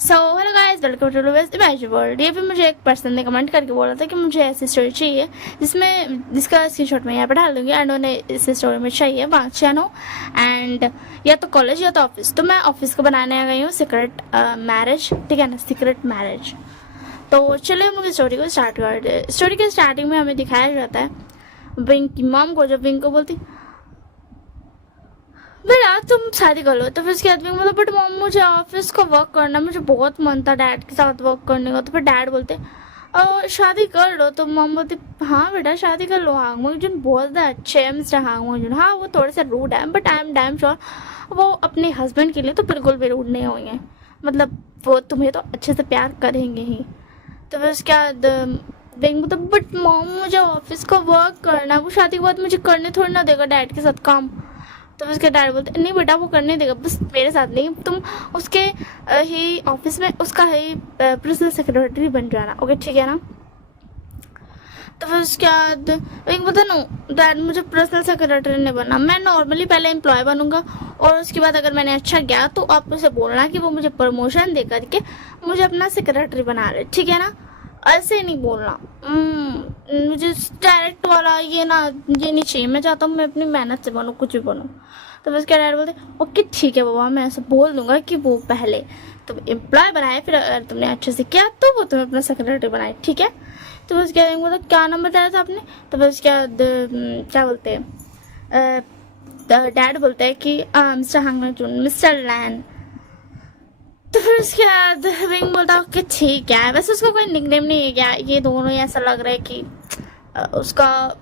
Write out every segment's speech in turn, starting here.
So hello guys, welcome to waste imagine world. ये भी मुझे एक पर्सन ने कमेंट करके बोला था कि मुझे ऐसी स्टोरी चाहिए जिसका स्क्रीनशॉट मैं यहाँ पे डाल दूंगी एंड उन्हें इस स्टोरी में चाहिए वांछनो एंड या तो कॉलेज या तो ऑफिस। तो मैं ऑफिस को बनाने आ गई हूँ सीक्रेट मैरिज, ठीक है ना, सीक्रेट मैरिज। तो चलिए हम लोग स्टोरी को स्टार्ट करते हैं। स्टोरी के स्टार्टिंग में हमें दिखाया जाता है विंग की मॉम को, जब विंग को बोलती बेटा तुम शादी कर लो। तो फिर उसके बाद भी मतलब बट मॉम मुझे ऑफिस का वर्क करना, मुझे बहुत मन था डैड के साथ वर्क करने का। तो फिर डैड बोलते शादी कर लो। तो मॉम बोलती हाँ बेटा शादी कर लो। हांग मॉन्गजून बहुत अच्छे है मिस्टर हांग मॉन्गजून। हाँ वो थोड़े से रूड है but I am damn sure वो अपने हस्बैंड के लिए तो बिल्कुल भी रूड नहीं होंगे, मतलब वो तुम्हें तो अच्छे से प्यार करेंगे ही। तो फिर उसके बाद मतलब बट मॉम मुझे ऑफिस का वर्क करना है, वो शादी के बाद मुझे करने थोड़ी ना देगा डैड के साथ काम। तो उसके डैड बोलते नहीं बेटा वो करने देगा, बस मेरे साथ नहीं, तुम उसके ही ऑफिस में उसका ही पर्सनल सेक्रेटरी बन जाना, ओके ठीक है ना। तो फिर उसके बाद एक बोलता नो डैड मुझे पर्सनल सेक्रेटरी नहीं बनना, मैं नॉर्मली पहले एम्प्लॉय बनूंगा और उसके बाद अगर मैंने अच्छा गया तो आप उसे बोलना कि वो मुझे प्रमोशन दे करके मुझे अपना सेक्रेटरी बना रहे, ठीक है ना। ऐसे नहीं बोलना। मुझे डायरेक्ट वाला ये नहीं चाहिए। मैं चाहता हूँ मैं अपनी मेहनत से बनूँ, कुछ भी बनूँ। तो बस क्या डैड बोलते ओके ठीक है बाबा, मैं ऐसे बोल दूंगा कि वो पहले तुम एम्प्लॉय बनाए, फिर अगर तुमने अच्छे से किया तो वो तुम्हें अपना सेक्रेटरी बनाए, ठीक है। तो बस क्या मतलब क्या नाम बताया था आपने। तो बस क्या बोलते हैं डैड बोलते हैं कि मिस्टर हांगचून, मिस्टर लैन। तो फिर उसके बाद विंग बोलता ओके ठीक है। वैसे उसका कोई निकनेम नहीं है क्या, ये दोनों ही ऐसा लग रहा है कि उसका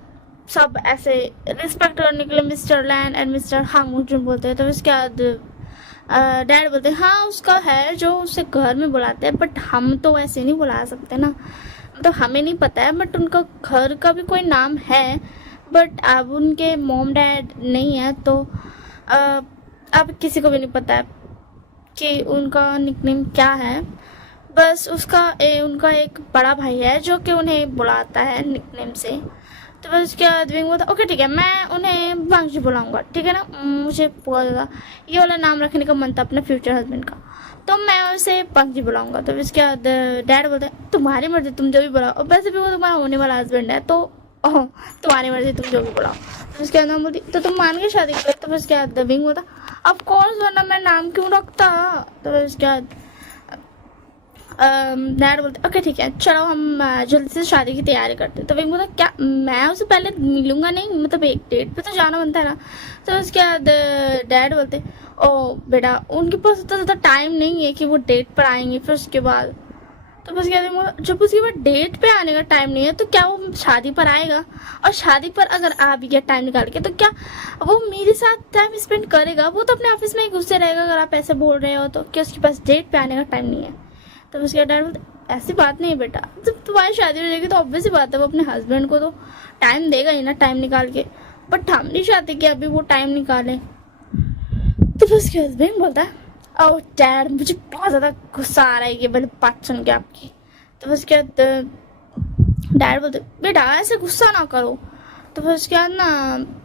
सब ऐसे रिस्पेक्ट करने के लिए मिस्टर लैन एंड मिस्टर हांगचून बोलते हैं। तो उसके बाद डैड बोलते हैं हाँ उसका है जो उसे घर में बुलाते हैं बट हम तो ऐसे नहीं बुला सकते ना, तो हमें नहीं पता है बट उनका घर का भी कोई नाम है बट अब उनके मॉम डैड नहीं है तो अब किसी को भी नहीं पता है कि उनका निकनेम क्या है। बस उनका एक बड़ा भाई है जो कि उन्हें बुलाता है निकनेम से। तो बस उसके बाद विंग बोलता ओके ठीक है मैं उन्हें वांगजी बुलाऊंगा, ठीक है ना। मुझे बहुत ज़्यादा ये वाला नाम रखने का मन था अपने फ्यूचर हस्बैंड का, तो मैं उसे वांगजी बुलाऊंगा। तो इसके बाद डैड बोलते हैं तुम्हारी मर्जी तुम जो भी बुलाओ, और वैसे भी वो तुम्हारा होने वाला हस्बैंड है तो तुम्हारी मर्जी तुम जो भी बुलाओ। तो उसके बाद बोलती तो तुम मान के शादी कर। तो उसके बाद विंग बोलता अब कौन वरना मैं नाम क्यों रखता। तो उसके बाद डैड बोलते ओके ठीक है चलो हम जल्दी से शादी की तैयारी करते हैं। तो विंग बोलता क्या मैं उसे पहले मिलूंगा नहीं, मतलब एक डेट पे तो जाना बनता है ना। तो उसके बाद डैड बोलते ओ बेटा उनके पास उतना ज़्यादा टाइम नहीं है कि वो डेट पर आएंगे फिर उसके बाद। तो बस क्या जब उसके बाद डेट पे आने का टाइम नहीं है तो क्या वो शादी पर आएगा, और शादी पर अगर आ भी गया टाइम निकाल के तो क्या वो मेरे साथ टाइम स्पेंड करेगा। वो तो अपने ऑफिस में ही घुसे रहेगा अगर आप ऐसे बोल रहे हो तो, क्या उसके पास डेट पे आने का टाइम नहीं है। तो उसके डैड बोलते ऐसी बात नहीं है बेटा, जब तुम्हारी शादी हो जाएगी तो ऑब्वियस ही बात है वो अपने हस्बैंड को तो टाइम देगा ही ना, टाइम निकाल के, बट हम नहीं चाहते कि अभी वो टाइम निकाले। तो फिर उसके हस्बैंड बोलता है ओह डैड मुझे बहुत ज़्यादा गुस्सा आ रहा है ये वाली बात सुन के आपकी। तो उसके बाद डैड बोलते बेटा ऐसे गुस्सा ना करो। तो फिर उसके बाद ना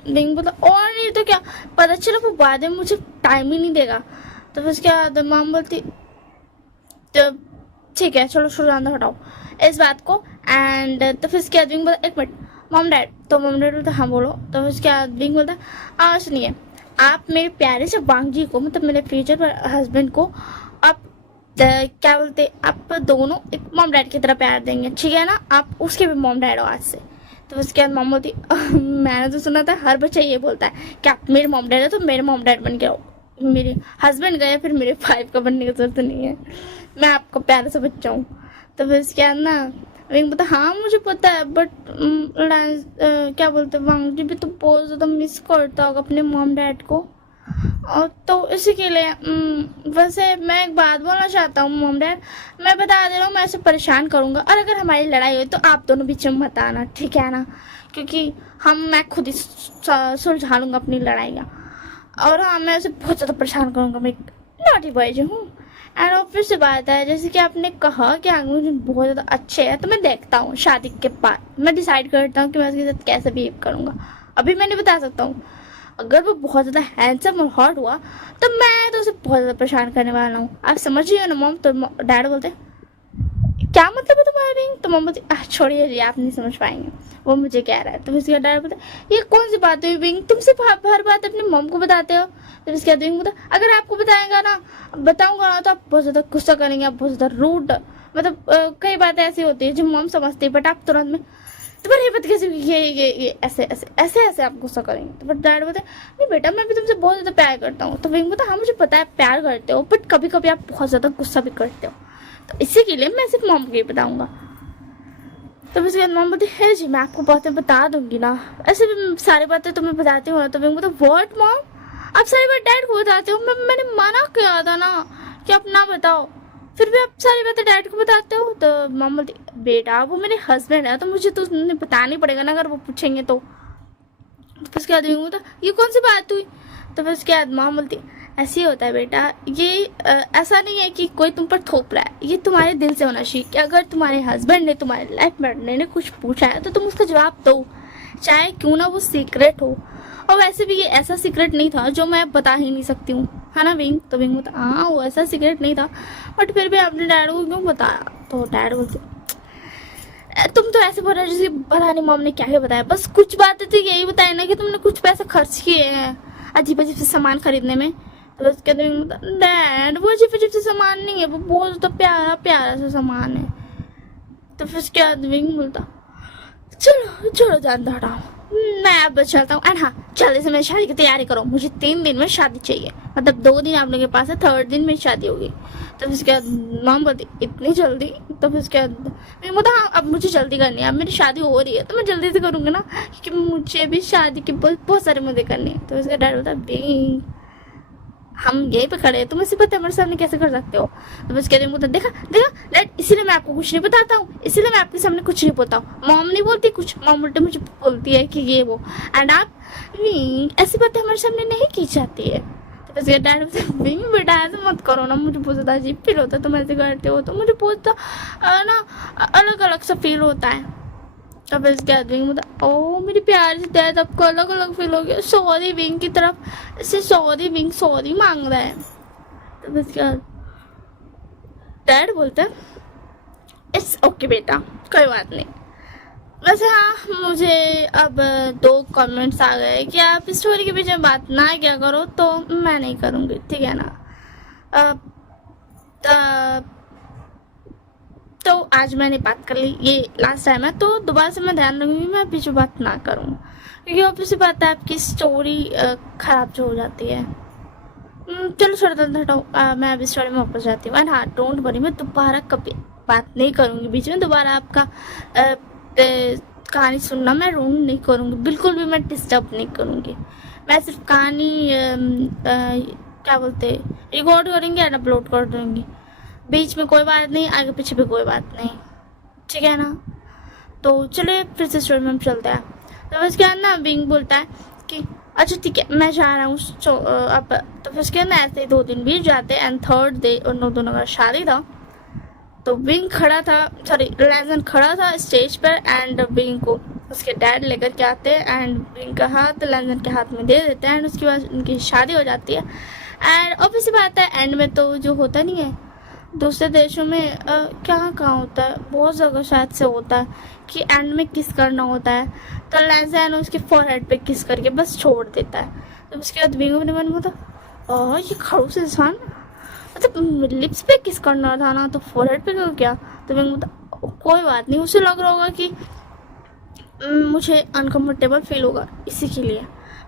विंग बोलता और नहीं तो क्या पता चला वो बाद में मुझे टाइम ही नहीं देगा। तो फिर उसके बाद मॉम बोलती तो ठीक है चलो शुरुआत हटाओ इस बात को। एंड तो फिर उसके बाद विंग बोलता एक मिनट मॉम डैड। तो मॉम डैड बोलता हाँ बोलो। तो फिर उसके बाद विंग बोलता सुनिए आप मेरे प्यारे से वांगजी को, मतलब मेरे फ्यूचर हस्बैंड को आप क्या बोलते आप दोनों एक मॉम डैड की तरह प्यार देंगे, ठीक है ना। आप उसके भी मॉम डैड हो आज से। तो उसके बाद मॉम बोलती मैंने तो सुना था हर बच्चा ये बोलता है कि आप मेरे मॉम डैड है तो मेरे मॉम डैड बन के रहो, मेरे हस्बैंड गए फिर मेरे वाइफ का बनने की जरूरत नहीं है, मैं आपका प्यारा सा बच्चा हूँ। तो फिर उसके बाद ना विंग बोलता हाँ मुझे पता है बट क्या बोलते वांगजी भी तो बहुत ज़्यादा मिस करता होगा अपने मॉम डैड को, और तो इसी के लिए वैसे मैं एक बात बोलना चाहता हूँ मॉम डैड, मैं बता दे रहा हूँ मैं ऐसे परेशान करूँगा और अगर हमारी लड़ाई हुई तो आप दोनों बीच में मत आना, ठीक है ना, क्योंकि मैं खुद ही सुलझा लूँगा अपनी लड़ाइयाँ। और हाँ मैं उसे बहुत ज़्यादा परेशान करूँगा, मैं एक नॉटी बॉय जो हूँ। एंड ऑफिस से बात है जैसे कि आपने कहा कि आंगन बहुत ज़्यादा अच्छे हैं, तो मैं देखता हूँ शादी के बाद मैं डिसाइड करता हूँ कि मैं उसके साथ कैसे बिहेव करूँगा, अभी मैं नहीं बता सकता हूँ। अगर वो बहुत ज़्यादा हैंडसम और हॉट हुआ तो मैं तो उसे बहुत ज़्यादा परेशान करने वाला हूँ, आप समझ रही हो ना मॉम। तो डैड बोलते क्या मतलब है तुम्हारा रिंग? तो मम्मा बोलती छोड़िए जी, आप नहीं समझ पाएंगे, वो मुझे कह रहा है। तो उसके डैड बोलते ये कौन सी बात हुई विंग, तुम सिर्फ हर बात अपनी मॉम को बताते हो। तो उसके बाद विंग बोलता अगर आपको बताएगा ना, बताऊंगा ना तो आप बहुत ज़्यादा गुस्सा करेंगे, आप बहुत ज़्यादा रूड, मतलब कई बातें ऐसी होती है जो मॉम समझती है बट आप तुरंत में तुम्हारी हिम्मत कैसे, ये ऐसे ऐसे ऐसे ऐसे आप गुस्सा करेंगे। तो बट डैड बोलते नहीं बेटा, मैं भी तुमसे बहुत ज़्यादा प्यार करता हूँ। तो विंग बोलता हाँ मुझे पता है प्यार करते हो, बट कभी कभी आप बहुत ज़्यादा गुस्सा भी करते हो, तो इसी के लिए मैं सिर्फ मॉम को ही बताऊंगा। तो उसके बाद मॉम बोलती है जी मैं आपको बातें बता दूंगी ना, ऐसे भी सारी बातें तुम्हें बताती हूँ। तो मैं बोलता व्हाट मॉम, आप सारी बात डैड को बताते हो? मैंने मना किया था ना कि आप ना बताओ, फिर भी आप सारी बातें डैड को बताते हो। तो मॉम बोलती बेटा वो मेरे हस्बैंड है तो मुझे तो उन्हें बताना ही पड़ेगा ना अगर वो पूछेंगे तो। उसके बाद बोलता ये कौन सी बात हुई? तो फिर उसके बाद मॉम बोलती ऐसे ही होता है बेटा, ये ऐसा नहीं है कि कोई तुम पर थोप रहा है, ये तुम्हारे दिल से होना चाहिए कि अगर तुम्हारे हस्बैंड ने, तुम्हारे लाइफ पार्टनर ने कुछ पूछा है तो तुम उसका जवाब दो, चाहे क्यों ना वो सीक्रेट हो। और वैसे भी ये ऐसा सीक्रेट नहीं था जो मैं बता ही नहीं सकती हूँ, है ना विंग? तो विंग बोलता हाँ वो ऐसा सीक्रेट नहीं था, बट फिर भी आपने डैड को क्यों बताया? तो डैड बोलते तुम तो ऐसे बोल रहे जैसे पता नहीं मॉम ने क्या क्या बताया, बस कुछ बातें तो यही बताया ना कि तुमने कुछ पैसे खर्च किए हैं अजीब अजीब से सामान खरीदने में। तो बस कहते हैं डैड वो अजीब अजीब से सामान नहीं है, वो बहुत तो प्यारा प्यारा सा सामान है। तो फिर उसके बाद विंग बोलता चलो छोड़ो जान हटाओ, मैं अब चलता हूँ। एंड हाँ जल्दी से मेरी शादी की तैयारी करो, मुझे 3 दिन में शादी चाहिए, मतलब 2 दिन आप लोगों के पास है, 3rd दिन मेरी शादी होगी। तो फिर उसके बाद मॉम बोलती इतनी जल्दी? तो फिर उसके बाद मैं बोलता हाँ अब मुझे जल्दी करनी है, अब मेरी शादी हो रही है तो मैं जल्दी से करूँगी ना, क्योंकि मुझे भी शादी के बहुत सारे मुद्दे करने हैं। तो उसका डैड बोलता बिंग हम यहीं पे खड़े हैं, तुम इसी पता हमारे सामने कैसे कर सकते हो? तो बस कहते हैं देखा देखा डैड, इसीलिए मैं आपको कुछ नहीं बताता हूँ, इसीलिए मैं आपके सामने कुछ नहीं बोलता हूँ। मॉम नहीं बोलती कुछ, मॉम उल्टे मुझे बोलती है कि ये वो, एंड आप ऐसी बातें हमारे सामने नहीं की जाती है। तो बस डैड बेटा ऐसे मत करो ना, मुझे बहुत ज़्यादा अजीब फील होता है तुम ऐसे करते हो, तो मुझे बहुत ना अलग अलग सा फील होता है। अब इसके बाद विंग बोलता ओ मेरी प्यारी सी डैड, आपको अलग अलग फील हो गया, सॉरी विंग की तरफ ऐसे सॉरी विंग सॉरी मांग रहा है। तो इसके बाद डैड बोलते इट्स ओके बेटा कोई बात नहीं। वैसे हाँ मुझे अब 2 कमेंट्स आ गए कि आप स्टोरी के पीछे बात ना क्या करो, तो मैं नहीं करूँगी, ठीक है ना? तो आज मैंने बात कर ली, ये लास्ट टाइम है, तो दोबारा से मैं ध्यान रखूँगी मैं पीछे बात ना करूँ, क्योंकि ऑब्वियसली बात है आपकी स्टोरी ख़राब जो हो जाती है। चलो छोड़ दो हटाओ, मैं अभी स्टोरी में वापस जाती हूँ। एंड हाँ डोंट वरी, मैं दोबारा कभी बात नहीं करूँगी बीच में, दोबारा आपका कहानी सुनना मैं रूम नहीं करूँगी, बिल्कुल भी मैं डिस्टर्ब नहीं करूँगी। मैं सिर्फ कहानी क्या बोलते रिकॉर्ड करूँगी एंड अपलोड कर दूँगी, बीच में कोई बात नहीं, आगे पीछे भी कोई बात नहीं, ठीक है ना? तो चलिए फिर से स्टोरी में हम चलते हैं। तो उसके बाद ना विंग बोलता है कि अच्छा ठीक है मैं जा रहा हूँ अब। तो फिर उसके बाद ना ऐसे ही 2 दिन बीत जाते एंड 3rd डे उन दोनों का शादी था। तो विंग खड़ा था, सॉरी लैंजन खड़ा था स्टेज पर, एंड विंग को उसके डैड लेकर के आते हैं एंड विंग का हाथ लैंजन के हाथ में दे देते हैं एंड उसके बाद उनकी शादी हो जाती है। एंड ऑब्वियसली बात है एंड में तो जो होता नहीं है दूसरे देशों में कहाँ होता है, बहुत जगह शायद से होता है कि एंड में किस करना होता है, तो लैंजन उसके फॉरहेड पे किस करके बस छोड़ देता है। तो उसके बाद विंग अपने मन में होता ये खड़ूस इंसान, मतलब लिप्स पे किस करना था ना, तो फॉरहेड पे क्यों क्या? तो विंग बोलता कोई बात नहीं, उसे लग रहा होगा कि मुझे अनकम्फर्टेबल फील होगा इसी के लिए,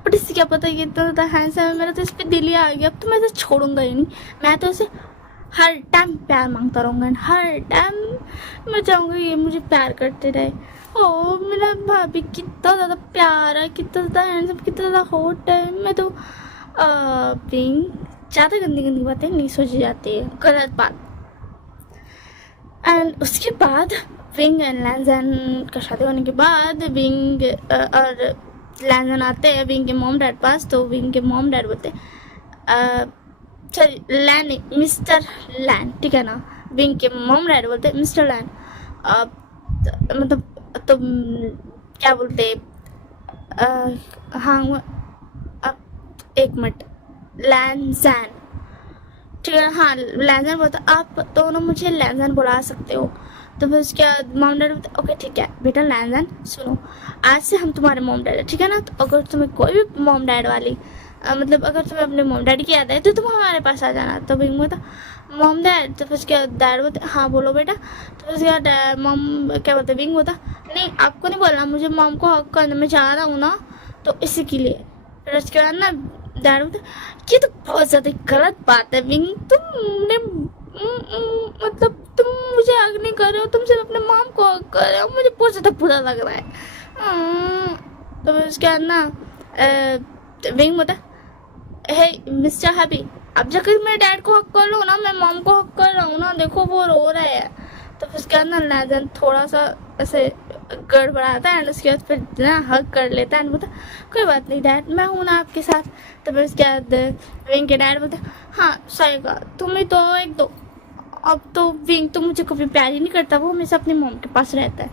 बट इससे क्या पता ये इतना ज़्यादा हैंडसम है, मेरा तो इस पर दिल ही आ गया, अब तो मैं इसे छोड़ूंगा ही नहीं, मैं तो इसे हर टाइम प्यार मांगता रहूँगा, हर टाइम मैं चाहूँगा ये मुझे प्यार करते रहे। ओ मेरा भाभी कितना ज़्यादा प्यारा है, कितना ज़्यादा हैंडसम, कितना ज़्यादा हॉट है। मैं तो विंग ज़्यादा गंदी गंदी बातें नहीं सोची जाती है, गलत बात। एंड उसके बाद विंग एंड लैंजन का शादी होने के बाद विंग और लैंजन आते हैं विंग के मॉम डैड पास। तो विंग के मॉम डैड बोलते सॉरी लैन मिस्टर लैन, ठीक है ना? विंग के मॉम डैड बोलते मिस्टर लैन, मतलब तुम क्या बोलते हाँ एक मिनट, लैंजैन, ठीक है हाँ लैंजैन बोलता, आप दोनों मुझे लैंजैन बुला सकते हो। तो फिर उसके बाद मॉम डैड बोलते ओके ठीक है बेटा लैंजैन सुनो, आज से हम तुम्हारे मॉम डैड है ठीक है ना। तो अगर तुम्हें कोई भी मॉम डैड वाली मतलब अगर तुम्हें अपने मॉम डैडी की याद है तो तुम हमारे पास आ जाना। तो विंग बोलता मॉम डैड, तो फिर उसके डैड बोलते हाँ बोलो बेटा। तो फिर उसके बाद मॉम क्या बोलते विंग बोलता नहीं आपको नहीं बोलना, मुझे मॉम को हक करने में जा रहा हूँ ना तो इसी के लिए। फिर उसके बाद ना डैड बोलते ये तो बहुत ज़्यादा गलत बात है विंग, तुमने मतलब तुम मुझे हक नहीं कर रहे हो, तुम सिर्फ अपने मॉम को हक कर रहे हो, मुझे बहुत ज़्यादा बुरा लग रहा है। तो फिर उसके बाद ना विंग बोलता हे मिस्टर हैप्पी, अब जाकर मेरे डैड को हक कर लो ना, मैं मॉम को हक कर रहा हूँ ना, देखो वो रो रहे हैं। तो फिर उसके बाद ना लैंजन थोड़ा सा ऐसे गड़बड़ाता है एंड उसके बाद फिर ना हक कर लेता है एंड बोलता कोई बात नहीं डैड मैं हूँ ना आपके साथ। तो फिर उसके बाद विंग के डैड बोलते हाँ सही कहा तुम्हें तो एक दो, अब तो विंग तो मुझे कभी प्यार ही नहीं करता, वो हमेशा अपनी मॉम के पास रहता है,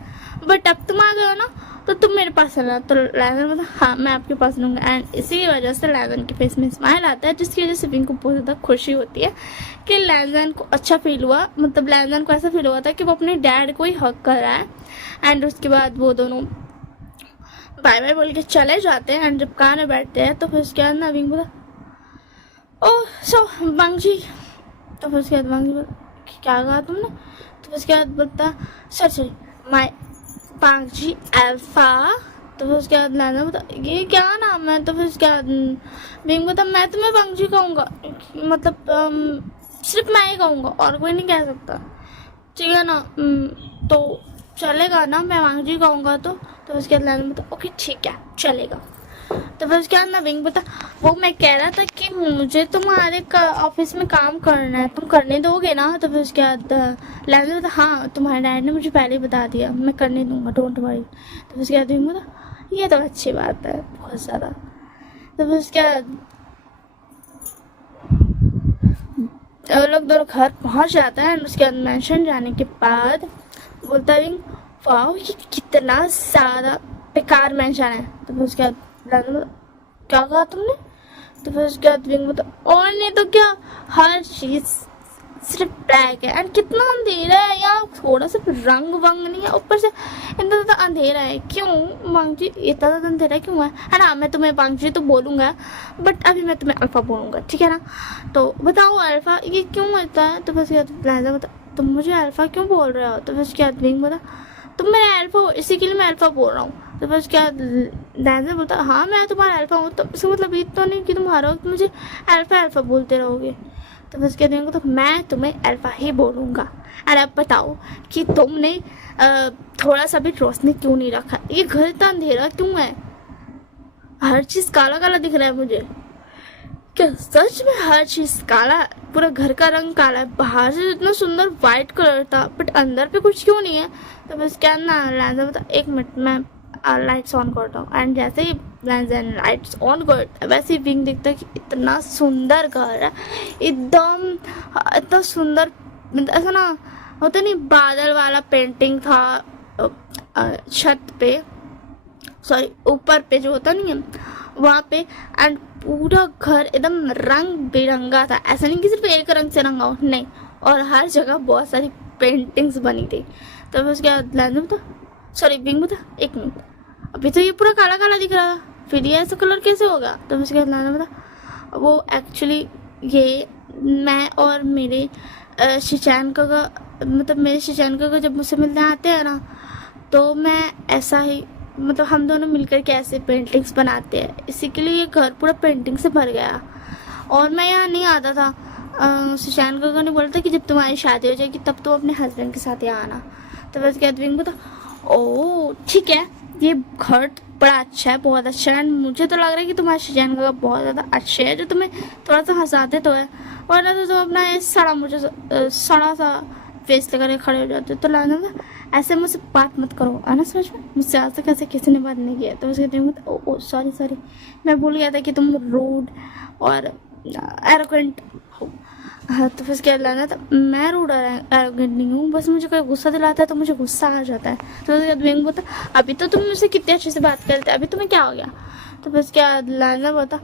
बट अब तुम आ गए हो ना तो तुम मेरे पास रहना। तो लैंजन बोलता हाँ मैं आपके पास रहूँगा एंड इसी वजह से लैंजन के फेस में स्माइल आता है, जिसकी वजह से विंग को बहुत ज़्यादा खुशी होती है कि लैंजन को अच्छा फील हुआ, मतलब लैंजन को ऐसा फील हुआ था कि वो अपने डैड को ही हक कर रहा है। एंड उसके बाद वो दोनों बाय बाय बोल के चले जाते हैं एंड जब कार में बैठते हैं तो फिर उसके बाद ना विंग बोला ओह सो बांगजी। तो फिर उसके बाद बांगजी बोला क्या कहा तुमने। तो फिर उसके बाद बोलता सॉरी माय बांगजी अल्फा। तो फिर उसके बाद लैंजन बोलता ये क्या नाम है। तो फिर उसके बाद विंग बोलता मैं तुम्हें बांगजी कहूँगा, मतलब सिर्फ मैं ही कहूँगा और कोई नहीं कह सकता ठीक है ना। तो चलेगा ना मैं बांगजी कहूँगा तो उसके बाद लैंजन बोलता ओके ठीक है चलेगा। तो फिर उसके बाद ना विंग बोलता वो मैं कह रहा था कि मुझे तुम्हारे ऑफिस में काम करना है, तुम करने दोगे ना। तो फिर उसके बाद लैंजन बोलता हाँ तुम्हारे डैड ने मुझे पहले ही बता दिया मैं करने दूंगा डोंट वरी। तो फिर उसके बाद विंग बोलता ये तो अच्छी बात है बहुत ज़्यादा। तो फिर उसके बाद वो लोग दोनों घर पहुंच जाता है और उसके बाद मैंशन जाने के बाद बोलता विंग वाह ये कितना ज़्यादा बेकार मैंशन है। तो फिर उसके बाद क्या कहा तुमने। तो फिर उसके बाद विंग बोलता और नहीं तो क्या हर चीज़ सिर्फ ब्लैक है एंड कितना अंधेरा है यहाँ, थोड़ा सा रंग वंग नहीं है, ऊपर से इतना ज़्यादा अंधेरा है क्यों बांगजी, इतना ज़्यादा अंधेरा क्यों है ना। मैं तुम्हें बांगजी तो बोलूँगा बट अभी मैं तुम्हें अल्फ़ा बोलूँगा ठीक है ना। तो बताओ अल्फ़ा ये क्यों होता है। तो फिर उसके बाद लैंजन बोलता तुम मुझे अल्फ़ा क्यों बोल रहे हो। तो फिर उसके बाद विंग बोला तुम मेरा अल्फ़ा हो इसी के लिए मैं अल्फ़ा बोल रहा हूँ। तो फिर उसके बाद लैंजन बोलता हाँ मैं तुम्हारा अल्फ़ा हूँ, तो इसका मतलब ये तो नहीं कि तुम हर वक्त मुझे अल्फ़ा बोलते रहोगे। तो फिर उसके बाद तो मैं तुम्हें अल्फ़ा ही बोलूँगा। अरे अब बताओ कि तुमने थोड़ा सा भी रोशनी क्यों नहीं रखा, ये घर इतना अंधेरा क्यों है, हर चीज़ काला काला दिख रहा है मुझे, क्या सच में हर चीज़ काला, पूरा घर का रंग काला है, बाहर से इतना सुंदर वाइट कलर था बट अंदर पे कुछ क्यों नहीं है। तो बस क्या ना लैंजन बता एक मिनट मैं लाइट्स ऑन करता हूँ एंड जैसे ही लैंजन लाइट्स ऑन करता वैसे ही विंग दिखता है कि इतना सुंदर घर है, एकदम इतना सुंदर, ऐसा ना होता नहीं बादल वाला पेंटिंग था छत पे, सॉरी ऊपर पे जो होता नहीं है वहाँ पे, एंड पूरा घर एकदम रंग बिरंगा था, ऐसा नहीं कि सिर्फ एक रंग से रंगा हो नहीं, और हर जगह बहुत सारी पेंटिंग्स बनी थी। तो फिर उसके बाद लैंजन बता सॉरी विंग बता एक मिनट अभी तो ये पूरा काला काला दिख रहा था फिर ये ऐसा कलर कैसे होगा। तो फिर उसके बाद लैंजन बता वो एक्चुअली ये मैं और मेरे शिचैन का मतलब मेरे शिचैन का जब मुझसे मिलने आते हैं ना तो मैं ऐसा ही मतलब हम दोनों मिलकर के ऐसे पेंटिंग्स बनाते हैं, इसी के लिए ये घर पूरा पेंटिंग से भर गया। और मैं यहाँ नहीं आता था, सुशांत का नहीं बोलता कि जब तुम्हारी शादी हो जाएगी तब तुम अपने हस्बैंड के साथ यहाँ आना। तो बस कैथरीन को तो ओह ठीक है ये घर बड़ा अच्छा है बहुत अच्छा है, मुझे तो लग रहा है कि तुम्हारे सुशांत का बहुत ज़्यादा अच्छे है जो तुम्हें थोड़ा सा हंसाते तो है, वरना तो तुम अपना ये सड़ा सा फेस लेकर खड़े हो जाते। तो लाना ऐसे मुझसे बात मत करो है ना, समझ में मुझसे आज तक ऐसे किसी ने बात नहीं किया। तो उसके दिन ओ सॉरी मैं भूल गया था कि तुम रूड और एरोगेंट हो। हाँ तो फिर उसके लाना था मैं रूड और एरोगेंट नहीं हूँ, बस मुझे कोई गुस्सा दिलाता है तो मुझे गुस्सा आ जाता है। तो उसके बाद विंग बोलता अभी तो तुम मुझसे कितने अच्छे से बात करते अभी तुम्हें क्या हो गया। तो फिर उसके बाद लाना बोलता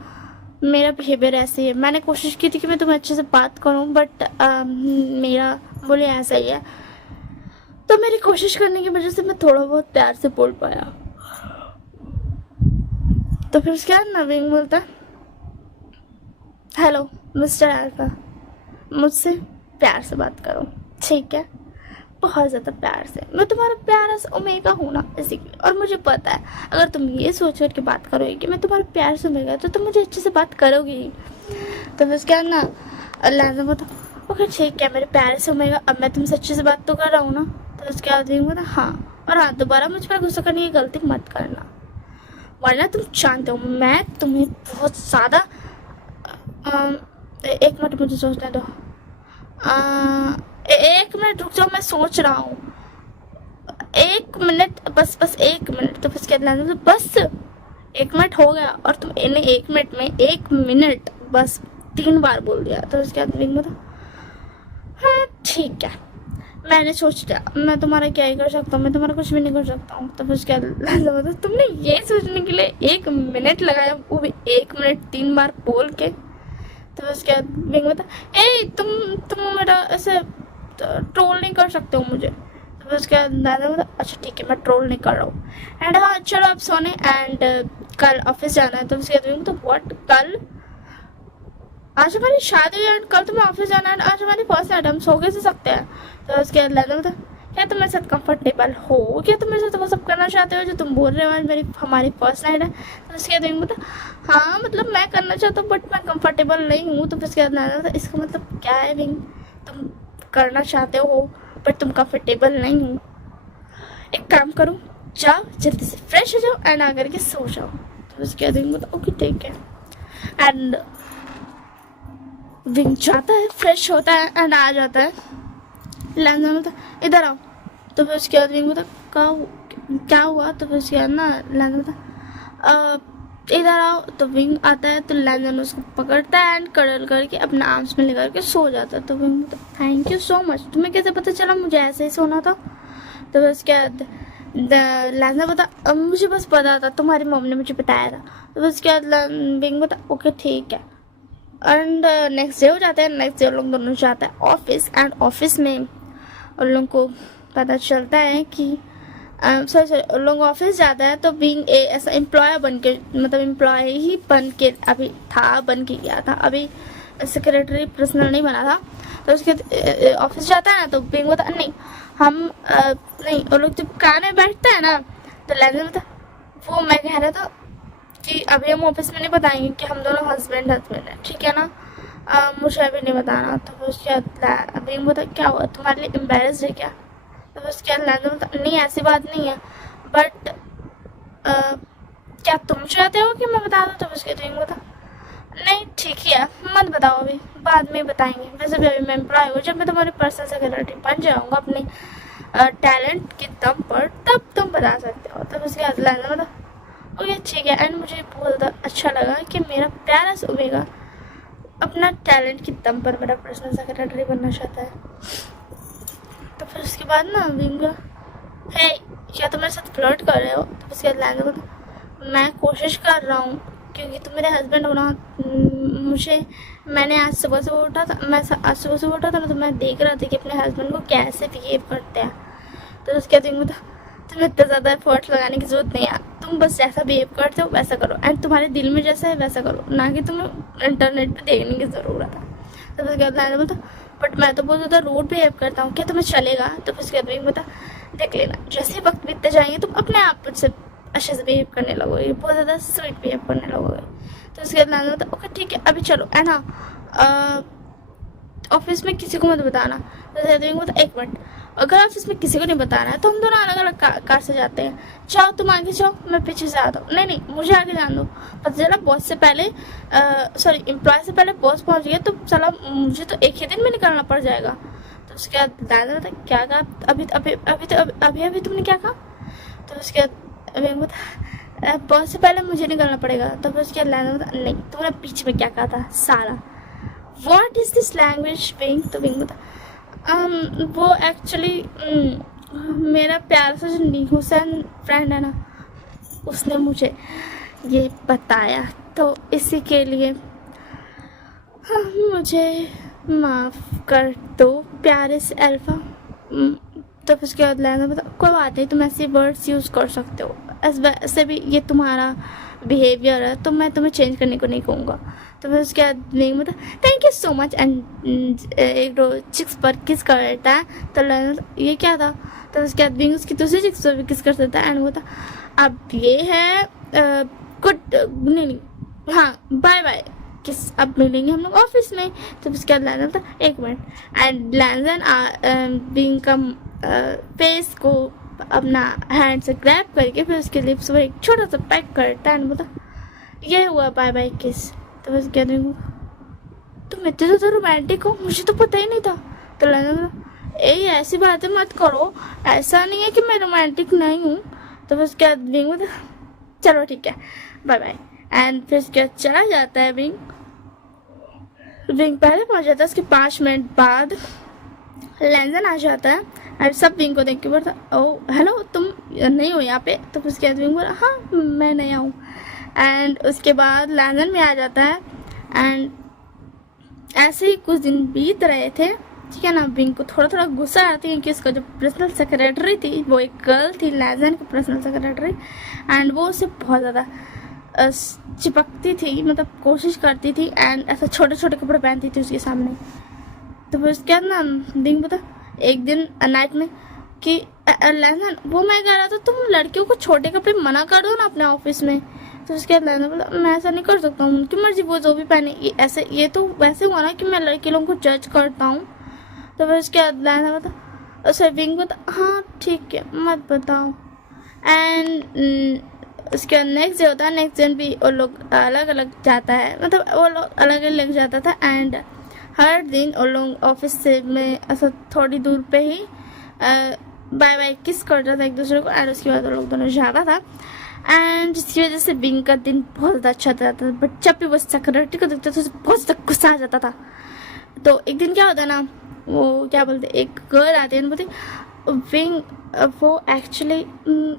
मेरा बिहेवियर ऐसे ही है। मैंने कोशिश की थी कि मैं तुम्हें अच्छे से बात करूं, बट मेरा बोले ऐसा ही है। तो मेरी कोशिश करने की वजह से मैं थोड़ा बहुत प्यार से बोल पाया। तो फिर उसके बाद नवीन बोलता है, हेलो मिस्टर अल्फा, मुझसे प्यार से बात करो, ठीक है? बहुत ज़्यादा प्यार से। मैं तुम्हारा प्यारा सा ओमेगा हूँ ना, इसीलिए। और मुझे पता है अगर तुम ये सोच कर के बात करोगे कि मैं तुम्हारे प्यार से ओमेगा, तो तुम मुझे अच्छे से बात करोगे ही। तो फिर उसके बाद ना लहजा बोलता, ओके ठीक है मेरे प्यार से ओमेगा, अब मैं तुमसे अच्छे से बात तो कर रहा हूँ ना। तो उसके बाद बोलता, हाँ, और हाँ दोबारा मुझ पर गुस्सा करने की गलती मत करना, वरना तुम जानते हो मैं तुम्हें बहुत ज़्यादा। एक मिनट मुझे सोचने दो। एक मिनट रुक जाओ, मैं सोच रहा हूँ। एक मिनट, बस 1 मिनट। तो उसके बाद बस 1 मिनट हो गया, और तुम इन्हें 1 मिनट में 1 मिनट बस 3 बार बोल दिया। तो उसके बाद विंग बोला, हाँ ठीक है, मैंने सोच लिया, मैं तुम्हारा क्या ही कर सकता हूँ, मैं तुम्हारा कुछ भी नहीं कर सकता हूँ। तो उसके बाद तुमने ये सोचने के लिए 1 मिनट लगाया, वो भी 1 मिनट 3 बार बोल के। तो उसके बाद विंग बोला, ए तुम मेरा ऐसे ट्रोल नहीं कर सकते हो मुझे। तो उसके बाद दादा बोला, अच्छा ठीक है मैं ट्रोल नहीं कर रहा हूँ, एंड हाँ चलो आप सोने, एंड कल ऑफिस जाना है। तो उसके बाद विंग तो व्हाट, कल? आज हमारी शादी है, कल तुम्हें ऑफिस जाना है, आज हमारी फर्स्ट नाइट, हम सो कैसे सकते हैं? तो उसके बाद दादा बोला, क्या तुम मेरे साथ कंफर्टेबल हो? क्या तुम मेरे साथ वो सब करना चाहते हो जो तुम बोल रहे हो आज हमारी फर्स्ट नाइट है? तो उसके बाद बोला, हाँ मतलब मैं करना चाहता हूँ, बट मैं कंफर्टेबल नहीं हूँ। तो उसके बाद दादा बोला, इसका मतलब क्या है विंग, तुम करना चाहते हो बट तुम कंफर्टेबल नहीं हो? एक काम करो, जाओ जल्दी से फ्रेश हो जाओ एंड आकर के सो जाओ। तो उसके बाद विंग बोला, ओके ठीक है, एंड विंग जाता है, फ्रेश होता है एंड आ जाता है। लैंडर बोलता, इधर आओ। तो फिर उसके बाद विंग बोलता, क्या हुआ? तो फिर उसके बाद ना लैंडर बोलता, इधर आओ। तो विंग आता है, तो लैंडर उसको पकड़ता है एंड कडल करके अपने आर्म्स में लेकर के सो जाता है। तो विंग बोलता, थैंक यू सो मच, तुम्हें कैसे पता चला मुझे ऐसे ही सोना था? तो फिर उसके बाद लैंडर बोलता, मुझे बस पता था, तुम्हारी मम्मी ने मुझे बताया था। तो फिर उसके बाद विंग बोलता, ओके ठीक है। एंड नेक्स्ट डे हो जाता है, नेक्स्ट डे लोग दोनों जाता है ऑफिस, एंड ऑफिस में उन लोगों को पता चलता है कि सॉरी उन लोग ऑफिस जाता है, तो बीइंग ऐसा एम्प्लॉय बन के, मतलब एम्प्लॉय ही बन के अभी था, बन के गया था, अभी सेक्रेटरी पर्सनल नहीं बना था। तो उसके ऑफिस जाता है ना, तो बीइंग बोलता, नहीं हम नहीं, वो लोग जब कार में बैठता है ना, तो लैंडर बोलता, वो मैं कह रहा था कि अभी हम ऑफिस में नहीं बताएंगे कि हम दोनों हस्बैंड हैं, ठीक है ना? मुझे अभी नहीं बताना। तो उसके बाद अभी बोलता, क्या हुआ, तुम्हारे लिए एम्बेरस्ड है क्या? तो उसके बाद लैंडर बोलता, नहीं ऐसी बात नहीं है, बट क्या तुम चाहते हो कि मैं बता दूँ? तो उसके बाद बोलता, नहीं ठीक ही है, मत बताओ, अभी बाद में बताएंगे, वैसे भी अभी मैं एम्प्लॉय हूँ, जब मैं तुम्हारी पर्सनल सेक्रेटरी बन जाऊँगा अपने टैलेंट के दम पर, तब तुम बता सकते हो। तब उसके बाद लैंडर बोलता, ओके ठीक है। एंड मुझे बहुत ज़्यादा अच्छा लगा कि मेरा प्यारा सा ओमेगा अपना टैलेंट की दम पर मेरा पर्सनल सेक्रेटरी बनना चाहता है। तो फिर उसके बाद ना विंग, है क्या तुम मेरे साथ फ्लर्ट कर रहे हो? तो उसके बाद लैंडर बोलता, मैं कोशिश कर रहा हूँ, क्योंकि तुम मेरे हस्बैंड हो ना। मैंने आज सुबह से उठा था, ना, तो मैं देख रहा था कि अपने हस्बैंड को कैसे बिहेव करते हैं। तो उसके बाद विंग बोलता, तुम्हें इतना ज़्यादा एफर्ट्स लगाने की जरूरत नहीं है, तुम बस जैसा बिहेव करते हो वैसा करो, एंड तुम्हारे दिल में जैसा है वैसा करो, ना कि तुम्हें इंटरनेट पे देखने की ज़रूरत है। तो फिर उसके बाद बोलता, बट मैं तो बहुत ज़्यादा रूड बिहेव करता हूँ, क्या तुम्हें चलेगा? तो फिर उसके बाद बोलता, देख लेना जैसे वक्त बीतते जाएंगे तुम अपने आप से अच्छे से बिहेव करने लगोगे, बहुत ज़्यादा स्वीट बिहेव करने लगोगे। तो उसके बाद बोलता, ओके ठीक है अभी चलो, है ना? ऑफिस में किसी को मत बताना। तो बोलता, 1 मिनट, अगर ऑफिस में किसी को नहीं बताना है तो हम दोनों अलग अलग कार से जाते हैं, जाओ तुम आगे जाओ, मैं पीछे से आता हूँ। नहीं मुझे आगे जान दो, पता चला बॉस से पहले सॉरी एम्प्लॉय से पहले बॉस पहुँच गया, तो चला मुझे तो एक ही दिन में निकलना पड़ जाएगा। तो उसके बाद दादा था, क्या कहा? अभी तुमने क्या कहा? तो उसके बाद अभी बता, बॉस से पहले मुझे निकलना पड़ेगा। तो फिर उसके बाद बता, नहीं तुमने बीच में क्या कहा था साला, what is this language wing? तो विंग बता, वो एक्चुअली मेरा प्यार सा जो नीहुसन फ्रेंड है ना, उसने मुझे ये बताया, तो इसी के लिए हाँ, मुझे माफ़ कर दो प्यारे से अल्फ़ा। तो फिर उसके बाद लैंजन बता, कोई बात नहीं, तुम ऐसे वर्ड्स यूज़ कर सकते हो, ऐसे भी ये तुम्हारा बिहेवियर है, तो मैं तुम्हें चेंज करने को नहीं कहूँगा। तो फिर उसके बाद विंग बता, thank you so much, and एक दो चिक्स पर किस करता है। तो लैंजन ये क्या था। तो उसके बाद विंग उसकी दूसरी चिक्स पर भी किस कर देता है एंड बोलता, अब ये है गुड नहीं, हाँ बाय बाय किस, अब मिलेंगे हम लोग ऑफिस में। तो उसके बाद लैंजन था, एक मिनट, एंड लैंजन विंग का फेस को अपना हैंड से ग्रैब करके फिर उसके लिप्स पर एक छोटा सा पैक करता है एंड बोलता, ये हुआ बाय बाय किस। तो बस कह रही तुम इतने तो रोमांटिक हो, मुझे तो पता ही नहीं था। तो लैंजन बोला, ऐसी बातें मत करो, ऐसा नहीं है कि मैं रोमांटिक नहीं हूँ। तो बस क्या विंग बोलता, चलो ठीक है बाय बाय, एंड फिर क्या चला जाता है विंग पहले पहुंच जाता है। उसके 5 मिनट बाद लैंजन आ जाता है और सब विंग को देख के बोलता, ओ हेलो, तुम नहीं हो यहाँ पे। तो उसके बाद विंग बोला, हाँ मैं नहीं आऊँ। एंड उसके बाद लैंजन में आ जाता है एंड ऐसे ही कुछ दिन बीत रहे थे, ठीक है ना। विंग को थोड़ा थोड़ा गुस्सा आती है कि उसका जो पर्सनल सेक्रेटरी थी वो एक गर्ल थी, लैंजन की पर्सनल सेक्रेटरी, एंड वो उसे बहुत ज़्यादा चिपकती थी, मतलब कोशिश करती थी एंड ऐसा छोटे छोटे कपड़े पहनती थी उसके सामने। तो फिर उसके बाद ना विंग बता, एक दिन नाइट में कि लैंजन वो मैं कह रहा था तुम लड़कियों को छोटे कपड़े मना कर दो ना अपने ऑफिस में। तो उसके बाद लैंजन बोला, मैं ऐसा नहीं कर सकता हूँ, उनकी मर्जी, वो जो भी पहने। ये तो वैसे हुआ ना कि मैं लड़के लोगों को जज करता हूँ। तो फिर उसके बाद लैंजन बता, उसे विंग बता, हाँ ठीक है मत बताओ। एंड उसके बाद नेक्स्ट डे होता है, नेक्स्ट दिन भी वो लोग अलग अलग जाता है, मतलब वो लोग अलग अलग जाता था एंड हर दिन वो लोग ऑफिस से में ऐसा थोड़ी दूर पे ही बाय बाय किस करता था एक दूसरे को, एंड उसके बाद वो लोग दोनों जाता था। एंड जिसकी वजह से विंग का दिन बहुत ज़्यादा अच्छा जाता था, बट जब भी वो सेक्रेटरी को देखते थे उसे बहुत ज़्यादा गुस्सा आ जाता था। तो एक दिन क्या होता है ना, वो क्या बोलते, एक गर्ल आती है, बोलती विंग वो एक्चुअली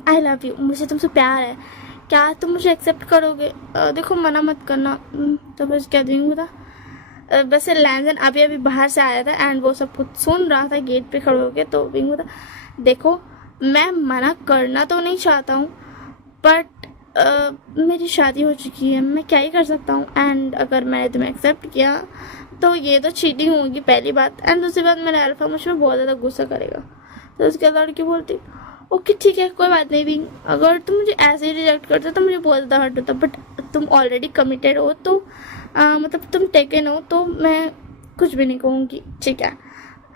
आई लव यू, मुझे तुमसे प्यार है, क्या तुम मुझे एक्सेप्ट करोगे, देखो मना मत करना। तो बस क्या विंग बता, वैसे लैंजन अभी अभी बाहर से आया था एंड वो सब कुछ सुन रहा था गेट पे खड़े होके। तो विंग बता, देखो मैं मना करना तो नहीं चाहता हूँ, बट मेरी शादी हो चुकी है, मैं क्या ही कर सकता हूँ, एंड अगर मैंने तुम्हें एक्सेप्ट किया तो ये तो चीटिंग होगी पहली बात, एंड दूसरी बात मेरा अल्फा मुझ पर बहुत ज़्यादा गुस्सा करेगा। तो उसके बाद लड़की बोलती, ओके ठीक है कोई बात नहीं विंग, अगर तुम मुझे ऐसे ही रिजेक्ट करते तो मुझे बहुत ज़्यादा हर्ट होता, बट तुम ऑलरेडी कमिटेड हो, तो मतलब तुम टेकन हो, तो मैं कुछ भी नहीं कहूँगी, ठीक है।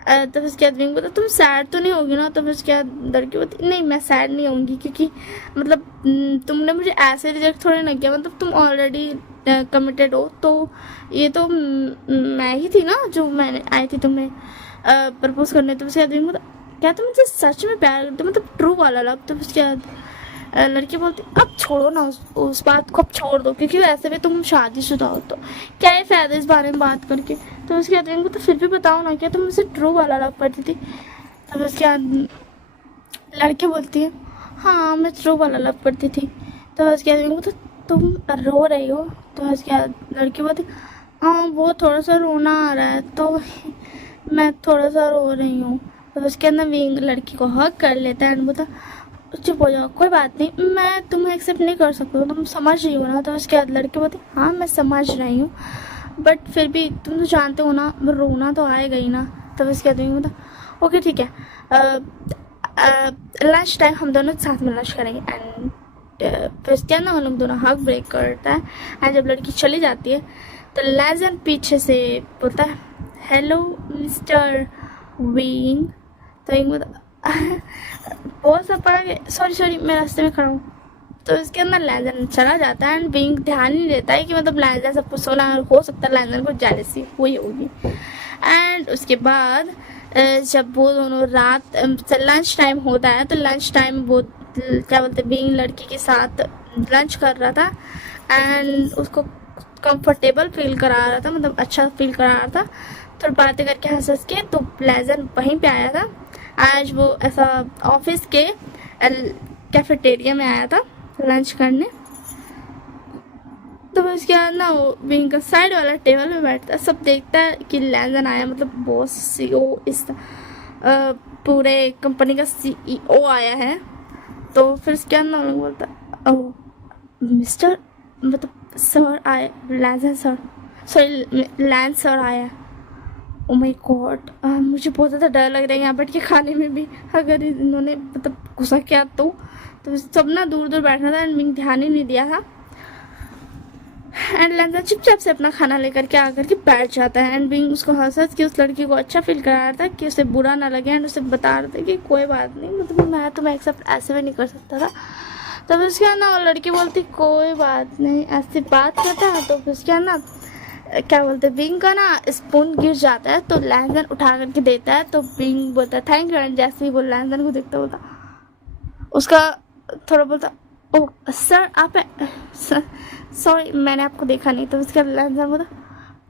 तो फिर उसके बाद विंग बोलता, तुम सैड तो नहीं होगी ना। तो फिर उसके बाद लड़की बोलती, नहीं मैं सैड नहीं होंगी, क्योंकि मतलब तुमने मुझे ऐसे रिजेक्ट थोड़ी ना किया, मतलब तुम ऑलरेडी कमिटेड हो, तो ये तो मैं ही थी ना जो मैंने आई थी तुम्हें प्रपोज करने। तो उसके बाद विंग बोलता, क्या तुम मुझे सच में प्यार करते, मतलब ट्रू वाला लव। तो उसके बाद लड़की बोलती, अब छोड़ो ना उस बात को, अब छोड़ दो, क्योंकि वैसे भी तुम शादीशुदा हो, तो क्या है फ़ायदा इस बारे में बात करके। तो उसके बाद विंग, तो फिर भी बताओ ना, क्या तुम मुझसे ट्रू वाला लव करती थी। तो उसके बाद लड़की बोलती है, हाँ मैं ट्रू वाला लव करती थी। तो उसके बाद विंग, तो तुम रो रही हो। तो उसके बाद लड़की बोलती, हाँ वो थोड़ा सा रोना आ रहा है, तो मैं थोड़ा सा रो रही हूँ। तो उसके अंदर विंग लड़की को हक कर लेता है एंड बोलता, चुप हो जाओ, कोई बात नहीं, मैं तुम्हें एक्सेप्ट नहीं कर सकता, तुम समझ रही हो ना। तो उसके बाद लड़की बोलती, हाँ मैं समझ रही हूँ, बट फिर भी तुम तो जानते हो ना, रोना तो आएगा ही ना। तो उसके बाद बोलता, ओके ठीक है, लंच टाइम हम दोनों साथ में लंच करेंगे। एंड फिर उसके अंदर हम लोग दोनों हक ब्रेक करता है। एंड जब लड़की चली जाती है तो लैंजन पीछे से बोलता है, हेलो मिस्टर विंग। तो विंग बोलता, बहुत सब पड़ा कि सॉरी मैं रास्ते में खड़ा हूँ। तो इसके अंदर लैंजन चला जाता है एंड विंग ध्यान नहीं देता है कि मतलब लैंजन सब कुछ सोना, हो सकता है लैंजन को जेलसी हुई होगी। एंड उसके बाद जब वो दोनों रात लंच टाइम होता है, तो लंच टाइम वो क्या बोलते विंग लड़की के साथ लंच कर रहा था एंड उसको कंफर्टेबल फील करा रहा था, मतलब अच्छा फील करा रहा था, तो बातें करके हंस के। तो लैंजन वहीं पे आया था, आज वो ऐसा ऑफिस के कैफेटेरिया में आया था लंच करने। तो फिर उसके बाद ना वो विंग का साइड वाला टेबल में बैठता है, सब देखता है कि लैंजन आया, मतलब बॉस सीईओ इस पूरे कंपनी का सीईओ आया है। तो फिर उसके बाद ना वो लोग बोलता है ओह मिस्टर, मतलब सर आए, लैंजन सर, सॉरी लैंस सर आया। ओ माय गॉड, मुझे बहुत ज़्यादा डर लग रहा है यहाँ बैठ के खाने में भी, अगर इन्होंने मतलब गुस्सा किया तो सब ना दूर दूर बैठना था एंड विंग ध्यान ही नहीं दिया था। एंड लैंजन चुपचाप से अपना खाना लेकर के आकर के बैठ जाता है एंड विंग उसको हंस हंस के उस लड़की को अच्छा फील करा रहा था कि उसे बुरा ना लगे एंड उसे बता रहा था कि कोई बात नहीं, मतलब मैं तुम्हें एक्सेप्ट ऐसे भी नहीं कर सकता था। तब उसके बाद ना वो लड़की बोलती कोई बात नहीं, ऐसी बात करता है। तो उसके बाद ना क्या बोलते विंग का ना स्पून गिर जाता है, तो लैंजन उठा करके देता है। तो विंग बोलता है थैंक यू एंड जैसे ही वो लैंजन को देखता बोलता उसका थोड़ा बोलता ओह सर आप, सॉरी मैंने आपको देखा नहीं। तो उसका लैंजन बोलता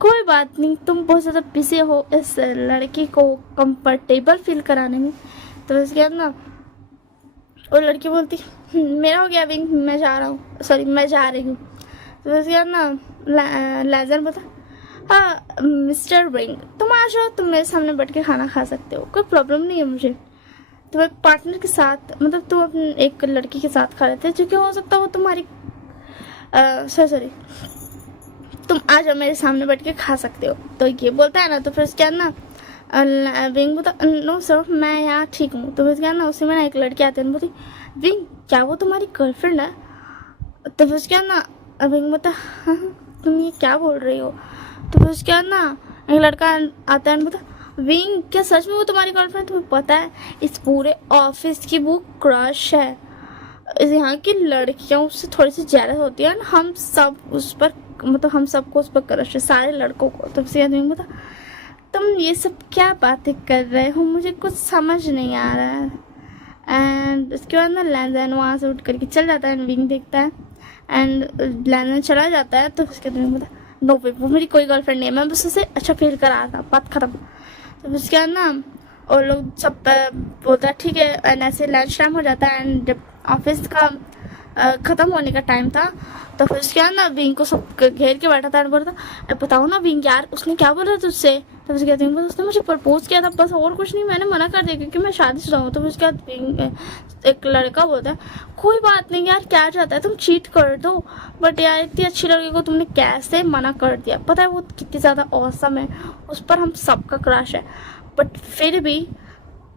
कोई बात नहीं, तुम बहुत ज़्यादा बिजी हो इस लड़की को कंफर्टेबल फील कराने में। तो उसके बाद ना वो लड़की बोलती मेरा हो गया विंग, मैं जा रहा हूँ, सॉरी मैं जा रही हूँ। तो उसके बाद ना लैंजन बोलता हाँ मिस्टर विंग तुम आ जाओ, तुम मेरे सामने बैठ के खाना खा सकते हो, कोई प्रॉब्लम नहीं है मुझे। तुम एक पार्टनर के साथ, मतलब तुम अपने एक लड़की के साथ खा रहे थे जो कि हो सकता है वो तुम्हारी सॉरी तुम आ जाओ मेरे सामने बैठ के खा सकते हो। तो ये बोलता है ना, तो फिर उसके बाद ना विंग बोलता नो सर मैं यहाँ ठीक हूँ। तो फिर उसके बाद ना उसी में ना एक लड़की आती है, बोलती विंग क्या वो तुम्हारी गर्लफ्रेंड है? तो फिर उसके बाद ना विंग बोलता हाँ तुम ये क्या बोल रही हो? तो फिर उसके बाद ना एक लड़का आता है, बोलता विंग क्या सच में वो तुम्हारी गर्लफ्रेंड? तुम्हें पता है इस पूरे ऑफिस की वो क्रश है, यहाँ की लड़कियाँ उससे थोड़ी सी जेलस होती है, हम सब उस पर, मतलब हम सबको उस पर क्रश है, सारे लड़कों को। तो फिर विंग बोलता तुम ये सब क्या बातें कर रहे हो, मुझे कुछ समझ नहीं आ रहा है। एंड उसके बाद ना लैंजन वहाँ से उठ करके चल जाता है, विंग देखता है एंड लैंजन चला जाता है। तो उसके बाद बोलता नो वे वो मेरी कोई गर्लफ्रेंड नहीं है, मैं बस उसे अच्छा फील करा रहा था, बात खत्म। तो उसके बाद ना और लोग सब बोलता है ठीक है एंड ऐसे लंच टाइम हो जाता है एंड जब ऑफिस का ख़त्म होने का टाइम था तो फिर उसके बाद ना विंग को सब घेर के बैठा था एंड बोलता बताओ ना विंग यार उसने क्या बोला तुझसे? तो उसके बाद विंग उसने मुझे प्रपोज किया था बस, और कुछ नहीं, मैंने मना कर दिया क्योंकि मैं शादीशुदा हूँ। तो फिर उसके बाद विंग एक लड़का बोलता है कोई बात नहीं यार क्या चाहता है तुम चीट कर दो, बट यार इतनी अच्छी लड़की को तुमने कैसे मना कर दिया? पता है वो कितनी ज़्यादा औसम है, उस पर हम सबका क्रश है, बट फिर भी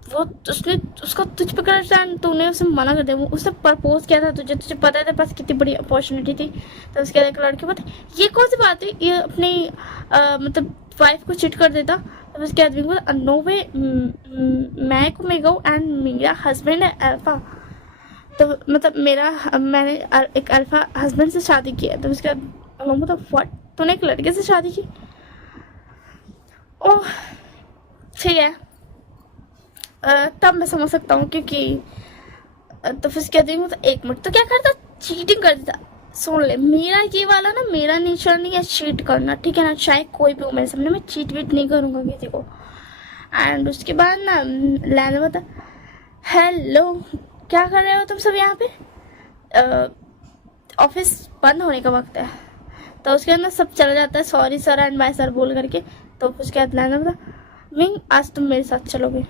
वो उसने उसका तुझ पे क्रश था तूने उसे मना कर दिया, वो उसने प्रपोज किया था तुझे, तुझे पता है तेरे पास कितनी बड़ी अपॉर्चुनिटी थी। तो उसके बाद एक लड़के बोलते ये कौन सी बात है, ये अपनी मतलब वाइफ को चिट कर देता। तो उसके आदमी बोला नो वे मैं को मे गो एंड मेरा हस्बैंड है अल्फा, तो मतलब मैंने एक अल्फा हस्बैंड से शादी की है। तो उसके बाद मतलब व्हाट तूने एक लड़के से शादी की? ओह ठीक है तब मैं समझ सकता हूँ क्योंकि तो फिर कहती हूँ तो एक मिनट तो क्या करता, चीटिंग कर देता। सुन ले मेरा ये वाला ना मेरा नेचर नहीं है चीट करना, ठीक है ना, चाहे कोई भी हो मेरे सामने, मैं चीट वीट नहीं करूँगा किसी को। एंड उसके बाद ना लैंजन बता हेलो क्या कर रहे हो तुम सब यहाँ पे, ऑफिस बंद होने का वक्त है। तो उसके बाद ना सब चला जाता है sorry sir and bye sir बोल करके। तो उसके बाद लैंजन बता विंग आज तुम मेरे साथ चलोगे?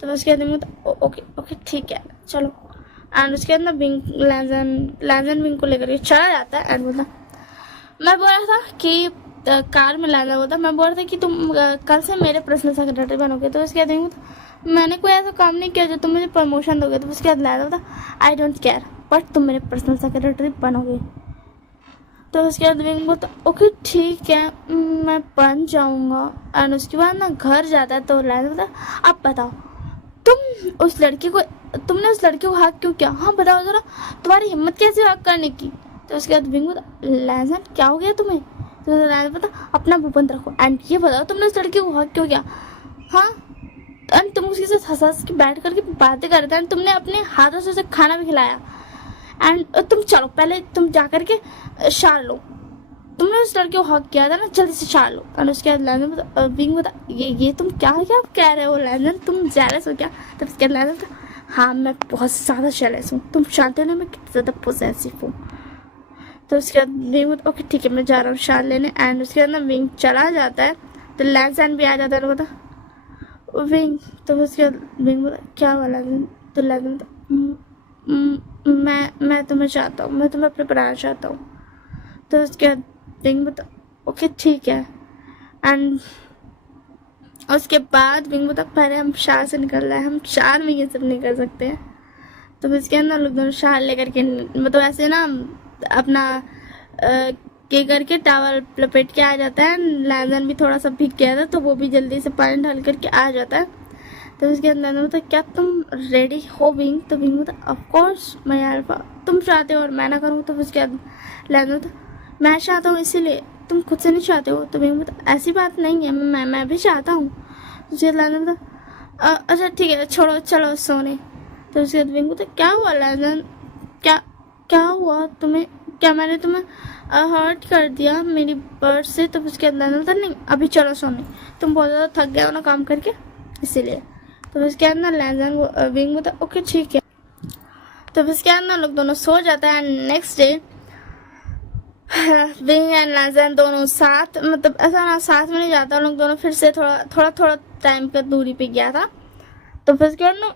तो उसके बाद ओके ओके ठीक है चलो। एंड उसके बाद ना विंग लैंजन विंग को लेकर के चला जाता है एंड बोलता मैं बोल रहा था कि कार में लैंजन बोलता मैं बोल रहा था कि तुम कल से मेरे पर्सनल सेक्रेटरी बनोगे। तो उसके बाद मैंने कोई ऐसा काम नहीं किया जो तुम मुझे प्रमोशन दोगे। तो उसके बाद लैंजन बोलता आई डोंट केयर बट तुम मेरे पर्सनल सेक्रेटरी बनोगे। तो उसके बाद विंग बोलता ओके ठीक है मैं बन जाऊँगा। एंड उसके बाद ना घर जाता है तो लैंजन बोलता अब बताओ तुमने उस लड़की को हक क्यों किया? हाँ बताओ जरा तुम्हारी हिम्मत कैसे हक करने की? तो उसके बाद विंग बोलता लैंजन क्या हो गया तुम्हें? तो लैंजन बोलता अपना मुंह बंद रखो एंड ये बताओ तुमने उस लड़की को हक क्यों किया? हाँ एंड तुम उसके साथ हंस के बैठ करके बातें कर रहे थे, तुमने अपने हाथों से उसे खाना भी खिलाया एंड तुम चलो पहले तुम जा करके शार लो, तुमने उस लड़के को हक किया था ना जल्दी से शार लो। और उसके बाद लैंजन विंग बता ये तुम क्या कह रहे हो लैंजन, तुम जेलस हो क्या? तब उसके बाद लैंजन हाँ मैं बहुत ज़्यादा जेलस हूँ, तुम जानते हो ना मैं कितनी ज़्यादा पोजेसिव हूँ। तो उसके बाद विंग बोलता ओके ठीक है मैं जा रहा हूँ शाल लेने। एंड उसके बाद ना विंग चला जाता है तो लैंसन भी आ जाता है। बोलता विंग, तो उसके बाद विंग बोलता क्या हुआ लैंसन? तो लैंसन बोलता मैं तुम्हें चाहता हूँ, मैं तुम्हें अपने बनाना चाहता हूँ। तो उसके बाद विंग बोलता ओके ठीक है। एंड उसके बाद विंग बोलता पहले हम शाल से निकल रहे हैं, हम 4 में ये सब नहीं कर सकते हैं। तो फिर इसके अंदर लोग दोनों शाल लेकर के मतलब ऐसे ना अपना के करके टावल लपेट के आ जाता है। लैंसन भी थोड़ा सा भीग गया था तो वो भी जल्दी से पानी ढाल करके आ जाता है। तो उसके अंदर बोलता क्या तुम रेडी हो विंग? तो विंग बोलता ऑफकोर्स मैं अल्फा, तुम चाहते हो और मैं ना करूँ। तो उसके बाद लैंसन बोलता मैं चाहता हूँ इसीलिए, तुम खुद से नहीं चाहते हो। तो विंग बोलता ऐसी बात नहीं है, मैं भी चाहता हूँ। तो उसके बाद लैंसन बोलता अच्छा ठीक है छोड़ो चलो सोने। तो उसके बाद विंग बोलता क्या हुआ लैंसन? क्या हुआ तुम्हें? क्या मैंने तुम्हें हर्ट कर दिया मेरी बर्ड से? तो उसके अंदर बोलता नहीं अभी चलो सोने, तुम बहुत ज़्यादा थक गए हो ना काम करके इसीलिए। तो उसके अंदर लैंसन विंग बोलता ओके ठीक है। तो उसके अंदर लोग दोनों सो जाता है। And next day wing and लैंसन दोनों साथ, मतलब ऐसा ना साथ में नहीं जाता, लोग दोनों फिर से थोड़ा टाइम का दूरी पे गया था। तो फिर उसके बाद ना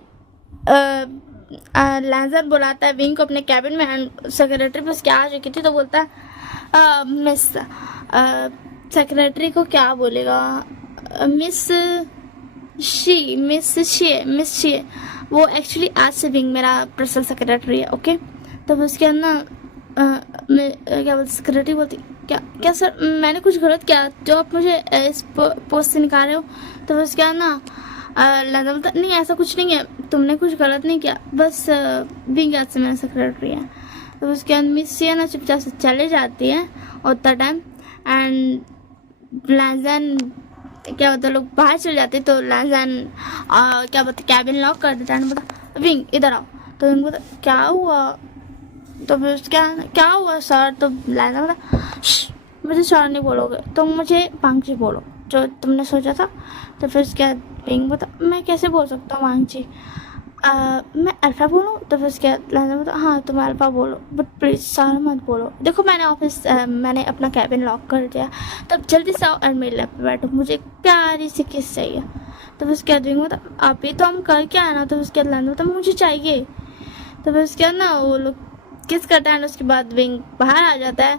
लैंसन बुलाता है विंग को अपने कैबिन में। एंड सेक्रेटरी बस क्या आ चुकी थी तो बोलता है मिस सेक्रेटरी को क्या बोलेगा मिस शी वो एक्चुअली आज से विंग मेरा पर्सनल सेक्रेटरी है ओके। तो उसके अंदर क्या बोलती सेक्रेटरी बोलती क्या सर मैंने कुछ गलत किया जो आप मुझे इस पोस्ट से निकाल रहे हो? तो उसके अंदर लैंसन बोलता नहीं ऐसा कुछ नहीं है, तुमने कुछ गलत नहीं किया, बस विंग आज से मेरा सेक्रेटरी है। तो उसके बाद मिस शी ना चुपचाप से चले जाती है उतना टाइम। एंड लैंसन क्या बोलते लोग बाहर चले जाते तो लैंसन क्या बोलते कैबिन लॉक कर देता है। बोलता विंग इधर आओ। तो विंग बोलता क्या हुआ? तो फिर क्या हुआ सर? तो लैंसन बोलता मुझे सर नहीं बोलोगे, तुम मुझे वांगची बोलो जो तुमने सोचा था। तो फिर उसके बाद विंग बोलता मैं कैसे बोल सकता हूँ वांगची, मैं अल्फा बोलूँ? तो फिर उसके बाद लैंसन बोलता हाँ तुम अल्फा बोलो बट प्लीज़ सर मत बोलो। देखो मैंने अपना कैबिन लॉक कर दिया, तब जल्दी से आओ और मेरे लैप पे बैठो, मुझे एक प्यारी सी किस चाहिए। तो फिर उसके बाद विंग बोलता अभी तो हम करके आए ना। तो उसके बाद लैंसन बोलता मुझे चाहिए। तो फिर उसके बाद ना वो लोग किस करता है। उसके बाद विंग बाहर आ जाता है।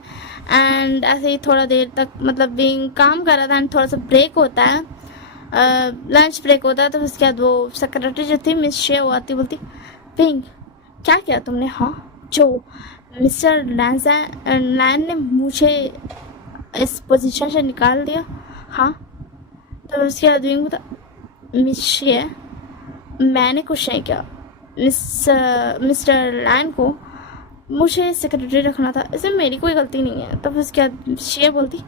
एंड ऐसे ही थोड़ा देर तक मतलब विंग काम कर रहा था एंड थोड़ा सा ब्रेक होता है, लंच ब्रेक होता है। तो उसके बाद वो सेक्रेटरी जो थी मिस शे वो आती बोलती विंग क्या किया तुमने? हाँ जो मिस्टर लैन ने मुझे इस पोजीशन से निकाल दिया। हाँ। तो उसके बाद विंग बोलता मिस शे मैंने कुछ नहीं किया, मिस्टर लैन को मुझे सेक्रेटरी रखना था, इसमें मेरी कोई गलती नहीं है। तब उसके बाद शे बोलती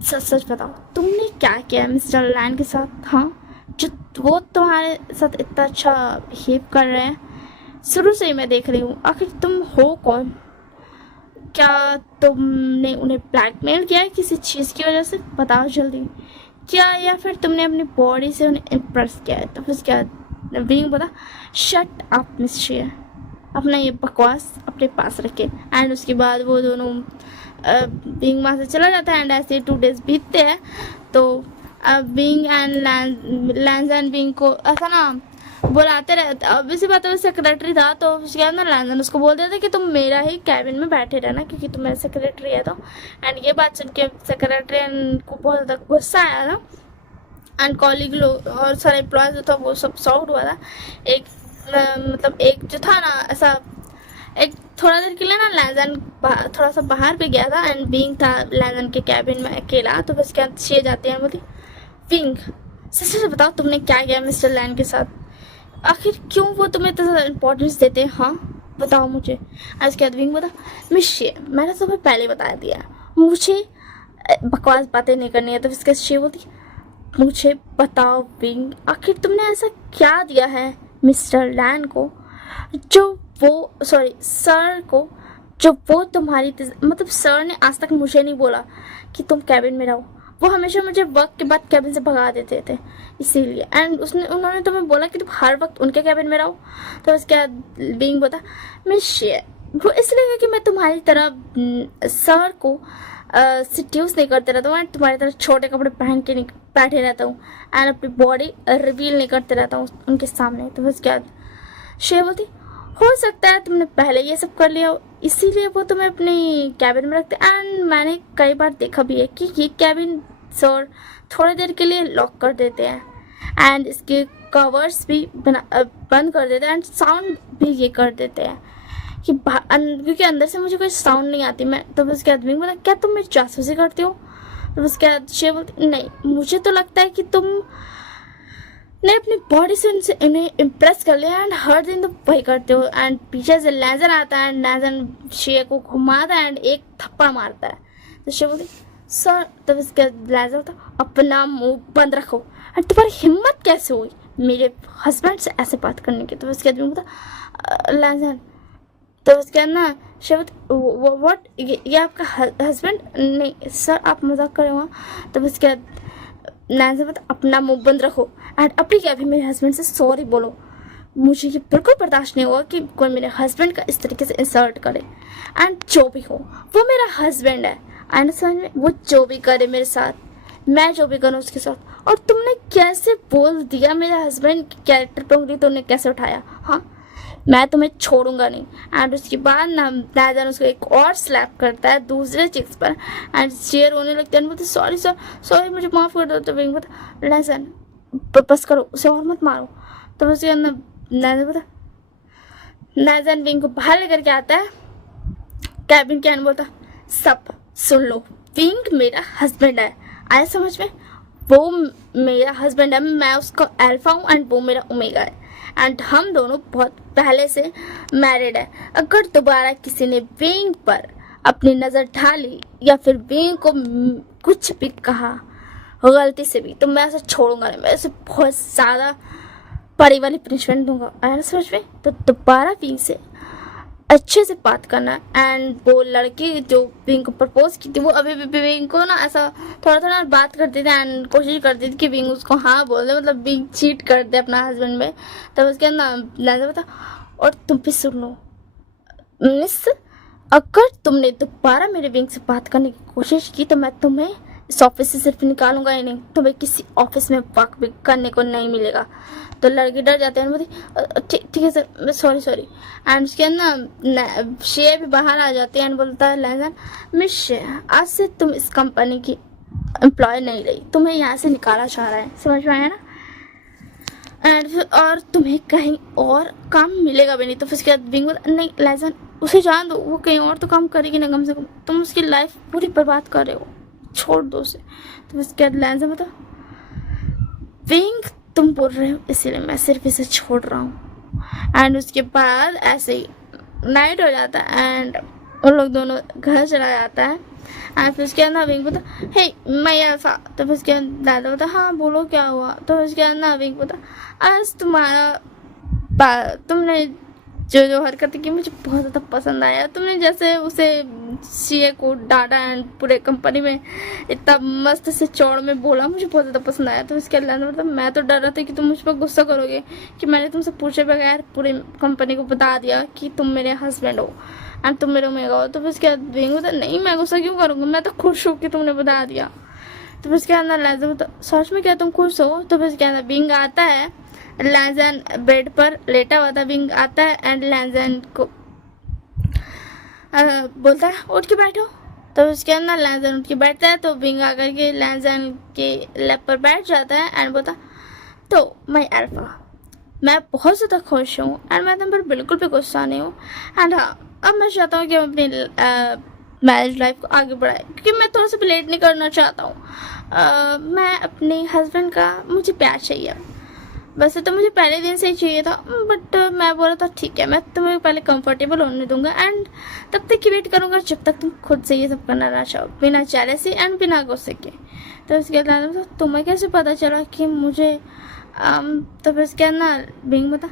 सच सच बताओ तुमने क्या किया मिस्टर लैन के साथ? हाँ जो वो तुम्हारे साथ इतना अच्छा बिहेव कर रहे हैं शुरू से ही मैं देख रही हूँ, आखिर तुम हो कौन? क्या तुमने उन्हें ब्लैकमेल किया है किसी चीज़ की वजह से? बताओ जल्दी। क्या या फिर तुमने अपनी बॉडी से उन्हें इम्प्रेस किया है? तब उसके बाद विंग बोला शट अप मिस शे, अपना ये बकवास अपने पास रखे। एंड उसके बाद वो दोनों विंग वहाँ से चला जाता है। एंड ऐसे 2 डेज बीतते हैं। तो विंग एंड लैंसन विंग को ऐसा ना बुलाते रहते। अब इसी बात में सेक्रेटरी था तो उसके बाद ना लैंसन उसको बोल देता कि तुम मेरा ही कैबिन में बैठे रहना क्योंकि तुम मेरा सेक्रेटरी है। तो एंड ये बात सुन के सेक्रेटरी को बहुत ज़्यादा गुस्सा आया था। एंड कॉलीग लोग और सारे एम्प्लॉयज जो था वो सब शॉक्ड हुआ था। मतलब एक जो था ना ऐसा एक थोड़ा देर के लिए ना लैंसन थोड़ा सा बाहर पे गया था। एंड विंग था लैंसन के कैबिन में अकेला। तो बस क्या शे जाते हैं बोलती विंग सच से बताओ तुमने क्या किया मिस्टर लैन के साथ? आखिर क्यों वो तुम्हें इतना इम्पोर्टेंस देते हैं? हाँ बताओ मुझे। आज के बाद विंग बोला मिस शे मैंने तुम्हें पहले बता दिया मुझे बकवास बातें नहीं करनी है। तो इसके शे बोलती मुझे बताओ विंग आखिर तुमने ऐसा क्या दिया है मिस्टर लैन को जो वो सर को जो वो तुम्हारी मतलब सर ने आज तक मुझे नहीं बोला कि तुम कैबिन में रहो, वो हमेशा मुझे वक्त के बाद कैबिन से भगा देते थे इसीलिए। एंड उन्होंने तुम्हें बोला कि तुम हर वक्त उनके कैबिन में रहो। तो उसके बाद विंग बोला मिस शे वो इसलिए कि मैं तुम्हारी तरह सर को सिट्यूस नहीं करते रहता हूँ एंड तुम्हारी तरह छोटे कपड़े पहन के नहीं बैठे रहता हूँ एंड अपनी बॉडी रिवील नहीं करते रहता हूँ उनके सामने। तो उसके बाद शेर बोलती, हो सकता है तुमने पहले ये सब कर लिया हो, इसीलिए वो तुम्हें अपनी कैबिन में रखते। एंड मैंने कई बार देखा भी है कि ये कैबिन सर थोड़ी देर के लिए लॉक कर देते हैं एंड इसके कवर्स भी बंद कर देते हैं एंड साउंड भी ये कर देते हैं कि क्योंकि अंदर से मुझे कोई साउंड नहीं आती। मैं तो उसके आदमी बोला, क्या तुम मेरी जासूसी करती हो? तो उसके बाद शेर बोलती, नहीं, मुझे तो लगता है कि तुम ने अपनी बॉडी से उन्हें इम्प्रेस कर लिया एंड हर दिन तुम वही करते हो। एंड पीछे से लेजर आता है एंड लेजर शेर को घुमाता है एंड एक थप्पड़ मारता है। तो शेर बोलती, सर। तब उसके लेजर होता, अपना मुंह बंद रखो, और तुम्हारी हिम्मत कैसे हुई मेरे हस्बैंड से ऐसे बात करने की? तो उसके आदमी बोलता, लेजर। तो उसके बाद ना शेर व्हाट, ये आपका हस्बैंड? नहीं सर, आप मजाक कर रहे हो। तब उसके बाद लेजर बोलता, अपना मुंह बंद रखो एंड अपनी क्या भी मेरे हस्बैंड से सॉरी बोलो। मुझे ये बिल्कुल बर्दाश्त नहीं हुआ कि कोई मेरे हस्बैंड का इस तरीके से इंसल्ट करे। एंड जो भी हो, वो मेरा हस्बैंड है एंड समझ में, वो जो भी करे मेरे साथ, मैं जो भी करूँ उसके साथ। और तुमने कैसे बोल दिया मेरे हस्बैंड की कैरेक्टर पे उंगली, तुमने कैसे उठाया? हाँ, मैं तुम्हें छोड़ूंगा नहीं। एंड उसके बाद ना लेजर उसको एक और स्लैप करता है दूसरे चिक्स पर एंड शेयर होने लगता है। बोलते, सॉरी सर, सॉरी, मुझे माफ़ कर दो। तो विंग बोलता, लेजर बस करो, उसे और मत मारो। तो उसके अंदर लेजर बोलता, लेजर विंग को बाहर लेकर के आता है कैबिन के एंड बोलता, सब सुन लो, विंग मेरा हस्बैंड है, आया समझ में? वो मेरा हस्बैंड है, मैं उसका अल्फा हूँ एंड वो मेरा ओमेगा है एंड हम दोनों बहुत पहले से मैरिड है। अगर दोबारा किसी ने विंग पर अपनी नज़र ढाली या फिर विंग को कुछ भी कहा गलती से भी, तो मैं उसे छोड़ूंगा नहीं, मैं उसे बहुत ज़्यादा बड़ी वाली पनिशमेंट दूंगा। आया समझ में? तो दोबारा विंग से अच्छे से बात करना। एंड वो लड़की जो विंग को प्रपोज की थी, वो अभी भी विंग को ना ऐसा थोड़ा थोड़ा बात करती थी एंड कोशिश करती थी कि विंग उसको हाँ बोल दे, मतलब विंग चीट कर दे अपना हस्बैंड में। तब उसके अंदर लेजर बता, और तुम भी सुन लो मिस, अगर तुमने दोबारा मेरे विंग से बात करने की कोशिश की तो मैं तुम्हें इस ऑफिस से सिर्फ निकालूंगा ही नहीं, तुम्हें किसी ऑफिस में वर्क भी करने को नहीं मिलेगा। तो लड़की डर जाते हैं, बोलती ठीक है सर, सॉरी सॉरी। एंड उसके अंदर शेयर भी बाहर आ जाती है एंड बोलता है लेजर, मिस शेयर, आज से तुम इस कंपनी की एम्प्लॉय नहीं रही, तुम्हें यहाँ से निकाला चाह रहा है, समझ में आया ना? एंड और तुम्हें कहीं और काम मिलेगा भी नहीं। तो फिर उसके बाद विंग बोलता, नहीं लेजर, उसे जान दो, वो कहीं और तो काम करेगी ना, कम से कम तुम उसकी लाइफ पूरी बर्बाद कर रहे हो, छोड़ दो उसे। तो उसके बाद लेजर बता, विंग तुम बोल रहे हो इसीलिए मैं सिर्फ इसे छोड़ रहा हूँ। एंड उसके बाद ऐसे ही नाइट हो जाता है एंड उन लोग दोनों घर चला जाता है। एंड फिर उसके अंदर विंग बोलता, हे मैं अल्फा। तो फिर उसके अंदर दादा बोलता, हाँ बोलो क्या हुआ? तो उसके अंदर विंग बोलता, आज तुमने जो हरकतें की मुझे बहुत ज़्यादा पसंद आया। तुमने जैसे उसे सीए को डाटा एंड पूरे कंपनी में इतना मस्त से चौड़ में बोला, मुझे बहुत ज़्यादा पसंद आया। तो इसके अलावा मतलब मैं तो डर रहा था कि तुम मुझ पर गुस्सा करोगे कि मैंने तुमसे पूछे बगैर पूरी कंपनी को बता दिया कि तुम मेरे हस्बैंड हो एंड तुम मेरे ओमेगा हो। तो फिर उसके बाद विंग होता, नहीं मैं गुस्सा क्यों करूँगा, मैं तो खुश हूँ कि तुमने बता दिया। तो फिर उसके अंदर लेजर होता, सच में क्या तुम खुश हो? तो फिर उसके अंदर विंग आता है, लेजर बेड पर लेटा हुआ था, विंग आता है एंड लेजर को बोलता है उठ के बैठो। तो उसके अंदर लेजर उठ के बैठता है तो विंग आकर के लेजर के लैप पर बैठ जाता है एंड बोलता, तो मैं अल्फा, मैं बहुत ज़्यादा खुश हूँ एंड मैं तुम पर बिल्कुल भी गुस्सा नहीं हूँ। एंड हाँ, अब मैं चाहता हूँ कि हम अपनी मैरिज लाइफ को आगे बढ़ाए, क्योंकि मैं थोड़ा सा भी लेट नहीं करना चाहता हूँ। मैं अपने हस्बैंड का मुझे प्यार चाहिए, वैसे तो मुझे पहले दिन से ही चाहिए था, बट मैं बोला था ठीक है मैं तुम्हें पहले कंफर्टेबल होने दूंगा एंड तब तक की वेट करूंगा जब तक तुम खुद से ये सब करना ना चाहो, बिना जेलसी एंड बिना गुस्से के। तो उसके बाद तुम्हें कैसे पता चला कि मुझे तो फिर उसके बाद ना विंग बता,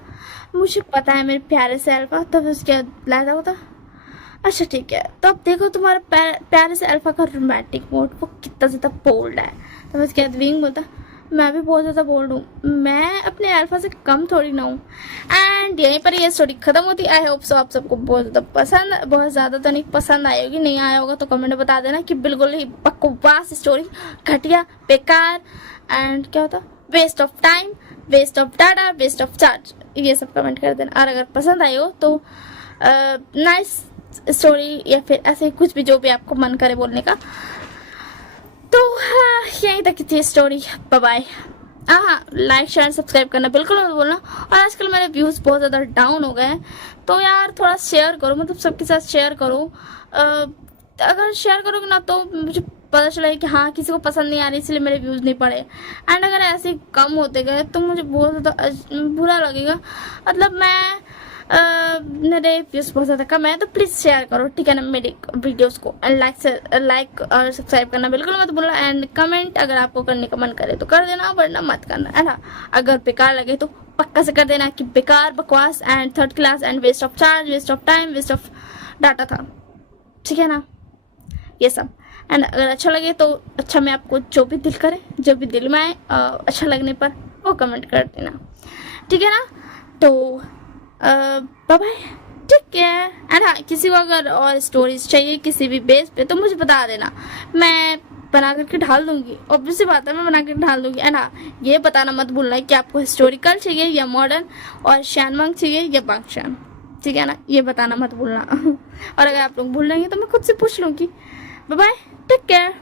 मुझे पता है मेरे प्यारे से अल्फा। तो फिर उसके बाद लादा होता, अच्छा ठीक है, तो अब देखो तुम्हारे प्यारे से अल्फा का रोमांटिक मोड वो कितना ज़्यादा बोल्ड है। तो उसके बाद विंग बोलता, मैं भी बहुत ज़्यादा बोल्ड हूँ, मैं अपने अल्फा से कम थोड़ी ना हूँ। एंड यहीं पर ये स्टोरी खत्म होती। आई होप सो आप सबको बहुत ज़्यादा तो नहीं पसंद आई होगी, नहीं आया होगा तो कमेंट में बता देना कि बिल्कुल ही बकवास स्टोरी, घटिया, बेकार एंड क्या होता, waste of time, waste of data, waste of charge, ये सब कमेंट कर देना। और अगर पसंद आई हो तो नाइस स्टोरी या फिर ऐसे कुछ भी जो भी आपको मन करे बोलने का। तो हाँ, यहीं तक थी स्टोरी। Bye bye. हाँ, लाइक शेयर सब्सक्राइब करना बिल्कुल मत बोलना। और आजकल मेरे व्यूज़ बहुत ज़्यादा डाउन हो गए हैं, तो यार थोड़ा शेयर करो, मतलब सबके साथ शेयर करो। अगर शेयर करोगे ना तो मुझे पता चला कि हाँ किसी को पसंद नहीं आ रही इसलिए मेरे व्यूज़ नहीं पड़े। एंड अगर ऐसे कम होते गए तो मुझे बहुत ज़्यादा बुरा लगेगा। मतलब मेरे व्यूज़ बहुत ज़्यादा कम है, तो प्लीज़ शेयर करो, ठीक है ना, मेरी वीडियोस को। एंड लाइक और सब्सक्राइब करना बिल्कुल मत भूलना। एंड कमेंट अगर आपको करने का मन करे तो कर देना, वरना मत करना, है ना। अगर बेकार लगे तो पक्का से कर देना कि बेकार, बकवास and third class and waste of charge, waste of time, waste of data था, ठीक है ना, ये सब। एंड अगर अच्छा लगे तो अच्छा, मैं आपको जो भी दिल करे, जो भी दिल में आए अच्छा लगने पर वो कमेंट कर देना, ठीक है ना। तो बाय बाय, ठीक है। एंड हाँ, किसी को अगर और स्टोरीज चाहिए किसी भी बेस पे तो मुझे बता देना, मैं बना करके ढाल दूंगी। ऑब्वियसली बात है, मैं बना कर ढाल दूंगी। एंड हाँ, ये बताना मत भूलना कि आपको हिस्टोरिकल चाहिए या मॉडर्न, और श्यानमंग चाहिए या बांगश्यान, ठीक है ना, ये बताना मत भूलना। और अगर आप लोग भूल रहे हैं तो मैं खुद से पूछ लूँगी। Bye bye, take care.